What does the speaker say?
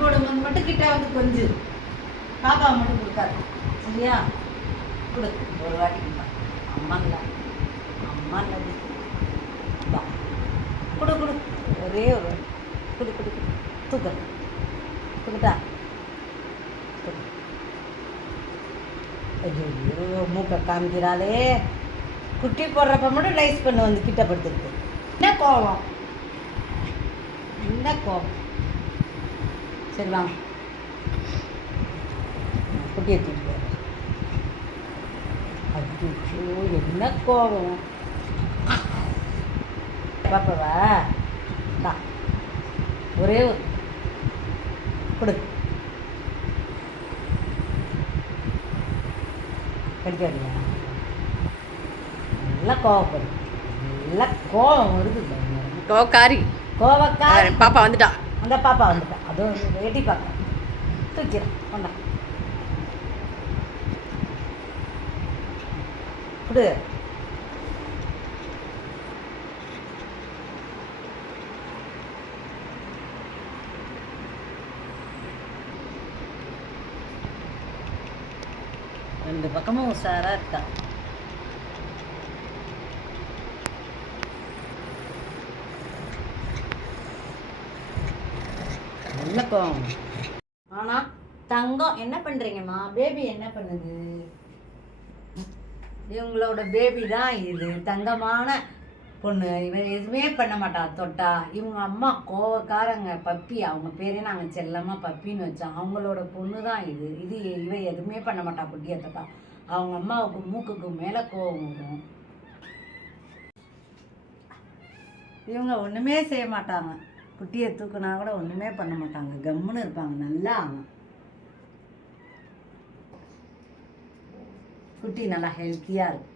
போடும்போது மட்டும் கிட்ட வந்து கொஞ்சம் பாப்பாவை மட்டும் கொடுக்காது சரியா? கொடு ஒரு வாட்டி கொடுப்பா. அம்மா இல்லை அம்மா இல்லை கொடு கொடு ஒரே ஒரு கொடு கொடு கொடு தூக்கு தூக்குட்டா ஐயோ மூக்கை காமிக்கிறாளே. குட்டி போடுறப்ப மட்டும் ரைஸ் பண்ண வந்து கிட்ட படுத்துருக்கு. என்ன கோவம் என்ன கோவம்? சரி வாங்க குட்டியை தூக்கிட்டு வர. அச்சோ என்ன கோவம் பாப்பாவா? ஒரே ஒரு கொடு கிடைக்காதுயா. நல்லா கோவப்படும் நல்லா கோவம் வருது. கோவக்காரி கோவக்காரி பாப்பா வந்துட்டா. அந்த பாப்பா வந்துட்டா. அதுவும் எட்டி பாப்பா தூக்கிறேன் கொண்டா கொடு. ரெண்டு பக்கமும் உஷாராக இருக்கா. நல்ல கோவம். ஆனா தங்கம் என்ன பண்ணுறீங்கம்மா? பேபி என்ன பண்ணுது? இவங்களோட பேபி தான் இது. தங்கமான பொண்ணு. இவன் எதுவுமே பண்ண மாட்டான் தொட்டா. இவங்க அம்மா கோவக்காரங்க. பப்பி அவங்க பேரே நாங்கள் செல்லமாக பப்பின்னு வச்சோம். அவங்களோட பொண்ணு தான் இது. இவன் எதுவுமே பண்ண மாட்டான் குட்டியை தொட்டா. அவங்க அம்மாவுக்கு மூக்குக்கு மேலே கோவம் வரும். இவங்க ஒன்றுமே செய்ய மாட்டாங்க. குட்டியை தூக்குனா கூட ஒன்றுமே பண்ண மாட்டாங்க. கம்முன்னு இருப்பாங்க. நல்லா குட்டி நல்லா ஹெல்த்தியாக இருக்கும்.